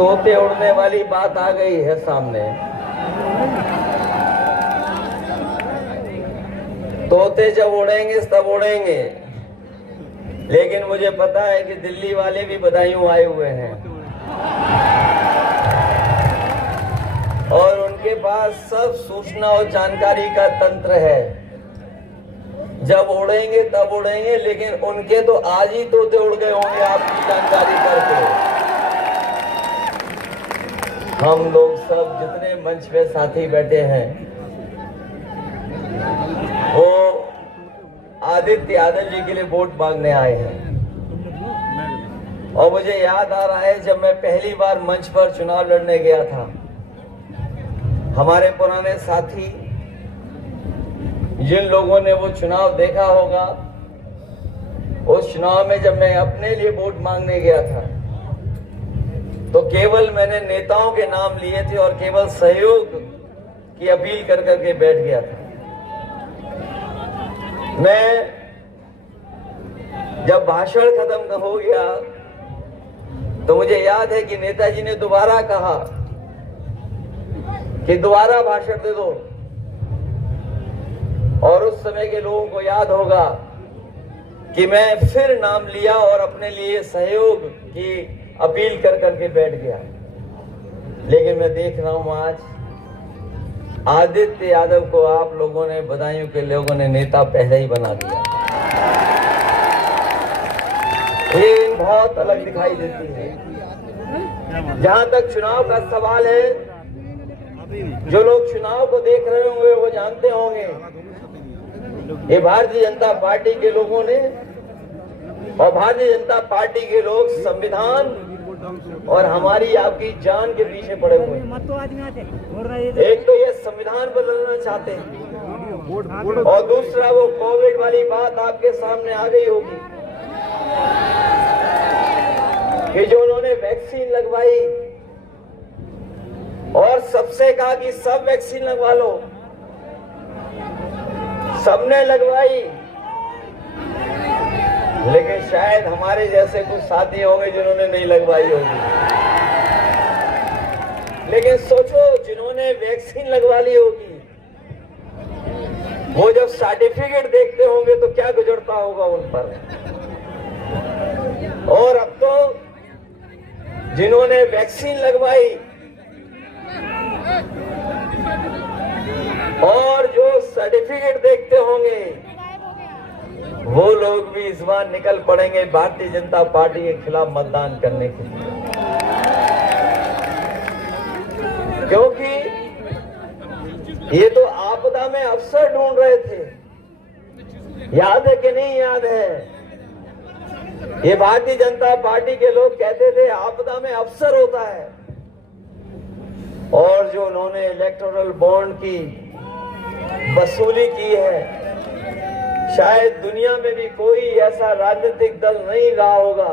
तोते उड़ने वाली बात आ गई है सामने। तोते जब उड़ेंगे तब उड़ेंगे, लेकिन मुझे पता है कि दिल्ली वाले भी बदायूं आए हुए हैं और उनके पास सब सूचना और जानकारी का तंत्र है। जब उड़ेंगे तब उड़ेंगे, लेकिन उनके तो आज ही तोते उड़ गए होंगे आपकी जानकारी करके। हम लोग सब जितने मंच पे साथी बैठे हैं वो आदित्य यादव जी के लिए वोट मांगने आए हैं। और मुझे याद आ रहा है जब मैं पहली बार मंच पर चुनाव लड़ने गया था, हमारे पुराने साथी जिन लोगों ने वो चुनाव देखा होगा, उस चुनाव में जब मैं अपने लिए वोट मांगने गया था तो केवल मैंने नेताओं के नाम लिए थे और केवल सहयोग की अपील कर करके बैठ गया था। मैं जब भाषण खत्म हो गया तो मुझे याद है कि नेताजी ने दोबारा कहा कि दोबारा भाषण दे दो, और उस समय के लोगों को याद होगा कि मैं फिर नाम लिया और अपने लिए सहयोग की अपील कर करके बैठ गया। लेकिन मैं देख रहा हूं आज आदित्य यादव को आप लोगों ने, बदायूं के लोगों ने नेता पहले ही बना दिया। ये बहुत अलग दिखाई देती है। जहां तक चुनाव का सवाल है, जो लोग चुनाव को देख रहे होंगे वो जानते होंगे ये भारतीय जनता पार्टी के लोगों ने और भारतीय जनता पार्टी के लोग संविधान और हमारी आपकी जान के पीछे पड़े हुए हैं। एक तो ये संविधान बदलना चाहते हैं और दूसरा वो कोविड वाली बात आपके सामने आ गई होगी कि जो उन्होंने वैक्सीन लगवाई और सबसे कहा कि सब वैक्सीन लगवा लो, सबने लगवाई, लेकिन शायद हमारे जैसे कुछ साथी होंगे जिन्होंने नहीं लगवाई होगी। लेकिन सोचो, जिन्होंने वैक्सीन लगवा ली होगी वो जब सर्टिफिकेट देखते होंगे तो क्या गुजरता होगा उन पर। और अब तो जिन्होंने वैक्सीन लगवाई और जो सर्टिफिकेट देखते होंगे वो लोग भी इस बार निकल पड़ेंगे भारतीय जनता पार्टी के खिलाफ मतदान करने के लिए, क्योंकि ये तो आपदा में अवसर ढूंढ रहे थे। याद है कि नहीं याद है? ये भारतीय जनता पार्टी के लोग कहते थे आपदा में अवसर होता है। और जो उन्होंने इलेक्टोरल बॉन्ड की वसूली की है, शायद दुनिया में भी कोई ऐसा राजनीतिक दल नहीं रहा होगा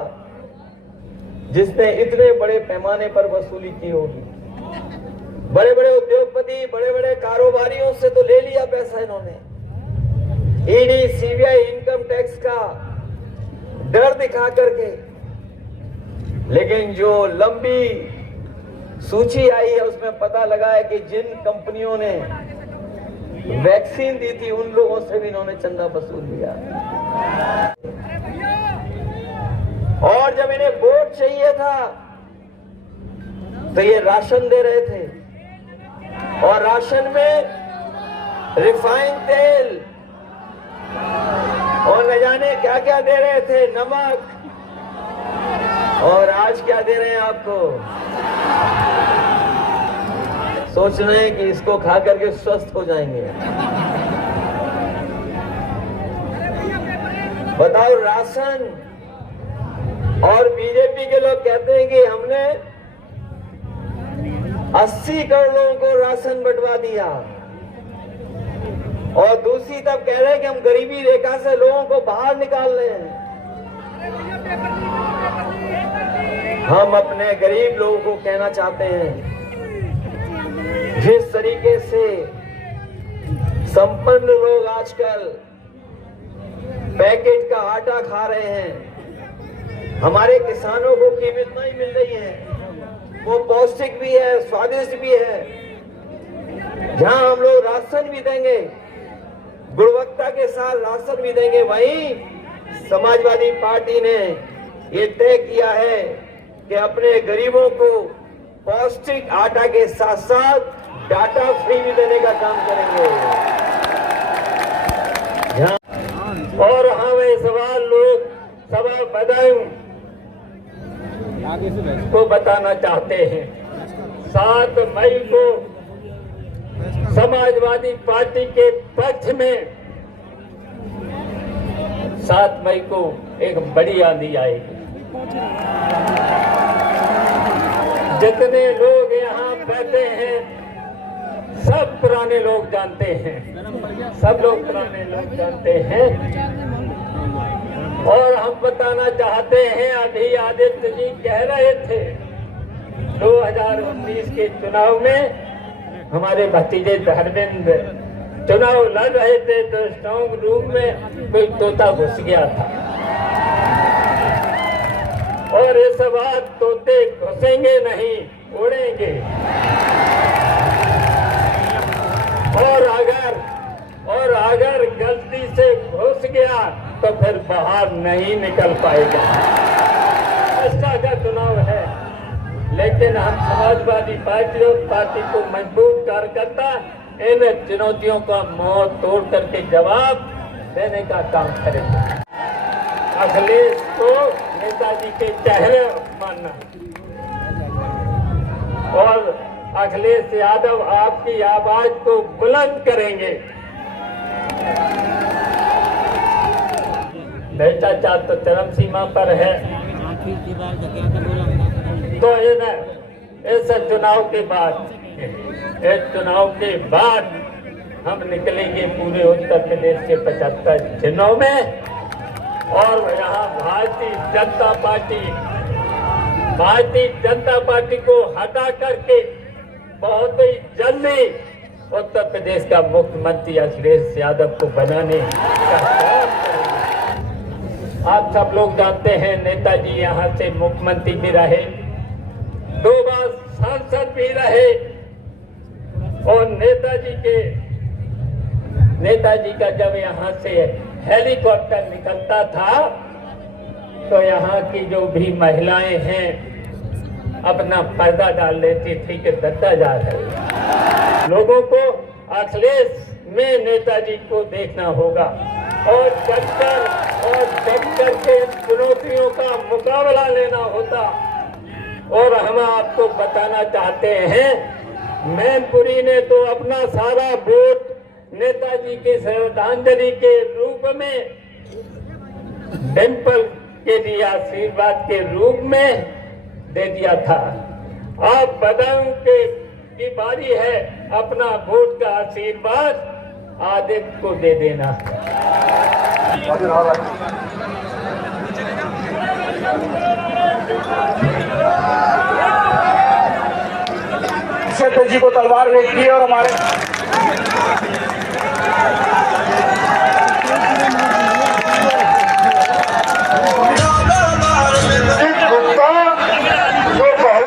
जिसने इतने बड़े पैमाने पर वसूली की होगी। बड़े बड़े उद्योगपति, बड़े बड़े कारोबारियों से तो ले लिया पैसा इन्होंने। ईडी, सीबीआई, इनकम टैक्स का डर दिखा करके, लेकिन जो लंबी सूची आई है उसमें पता लगा है कि जिन कंपनियों ने वैक्सीन दी थी उन लोगों से भी इन्होंने चंदा वसूल लिया। और जब इन्हें वोट चाहिए था तो ये राशन दे रहे थे, और राशन में रिफाइंड तेल और न जाने क्या क्या दे रहे थे, नमक। और आज क्या दे रहे हैं आपको? सोच रहे हैं कि इसको खा करके स्वस्थ हो जाएंगे। बताओ, राशन। और बीजेपी के लोग कहते हैं कि हमने 80 करोड़ लोगों को राशन बंटवा दिया, और दूसरी तरफ कह रहे हैं कि हम गरीबी रेखा से लोगों को बाहर निकाल रहे हैं। हम अपने गरीब लोगों को कहना चाहते हैं, जिस तरीके से संपन्न लोग आजकल पैकेट का आटा खा रहे हैं, हमारे किसानों को कीमत नहीं मिल रही है, वो पौष्टिक भी है, स्वादिष्ट भी है, जहां हम लोग राशन भी देंगे, गुणवत्ता के साथ राशन भी देंगे, वहीं समाजवादी पार्टी ने ये तय किया है कि अपने गरीबों को पौष्टिक आटा के साथ साथ डाटा फ्री भी देने का काम करेंगे। और हम इस सवाल लोग सभा बदायूं को बताना चाहते हैं, 7 मई को समाजवादी पार्टी के पक्ष में 7 मई को एक बड़ी आंधी आएगी। जितने लोग यहाँ बैठे हैं सब पुराने लोग जानते हैं, सब लोग पुराने लोग जानते हैं। और हम बताना चाहते हैं, अभी आदित्य जी कह रहे थे 2019 के चुनाव में हमारे भतीजे धर्मेंद्र चुनाव लड़ रहे थे तो स्ट्रांग रूम में कोई तोता घुस गया था, और इस बार तोते घुसेंगे नहीं, उड़ेंगे। और अगर गलती से घुस गया तो फिर बाहर नहीं निकल पाएगा। ऐसा का चुनाव है, लेकिन हम समाजवादी पार्टी को मजबूत कार्यकर्ता इन चुनौतियों का मुंह तोड़ करके जवाब देने का काम करेंगे। अखिलेश को नेताजी के चेहरे मानना, और अखिलेश यादव आपकी आवाज को बुलंद करेंगे। भ्रष्टाचार तो चरम सीमा पर है, तो इस चुनाव के बाद हम निकलेंगे पूरे उत्तर प्रदेश के 75 जिलों में, और यहाँ भारतीय जनता पार्टी को हटा करके बहुत ही जल्दी उत्तर प्रदेश का मुख्यमंत्री अखिलेश यादव को बनाने का काम करेंगे। आप सब लोग जानते हैं नेताजी यहाँ से मुख्यमंत्री भी रहे, 2 बार सांसद भी रहे, और नेताजी का जब यहाँ से हेलीकॉप्टर निकलता था तो यहाँ की जो भी महिलाएं हैं अपना पर्दा डाल लेती थी कि दत्ता जा रहे। लोगों को अखिलेश में नेताजी को देखना होगा, और डटकर के चुनौतियों का मुकाबला लेना होता। और हम आपको बताना चाहते हैं, मैनपुरी ने तो अपना सारा वोट नेताजी के श्रद्धांजलि के रूप में, डिंपल के लिए आशीर्वाद के रूप में दे दिया था। अब बदायूं की बारी है, अपना वोट का आशीर्वाद आदित्य को दे देना। जी को तलवार भेज दी और हमारे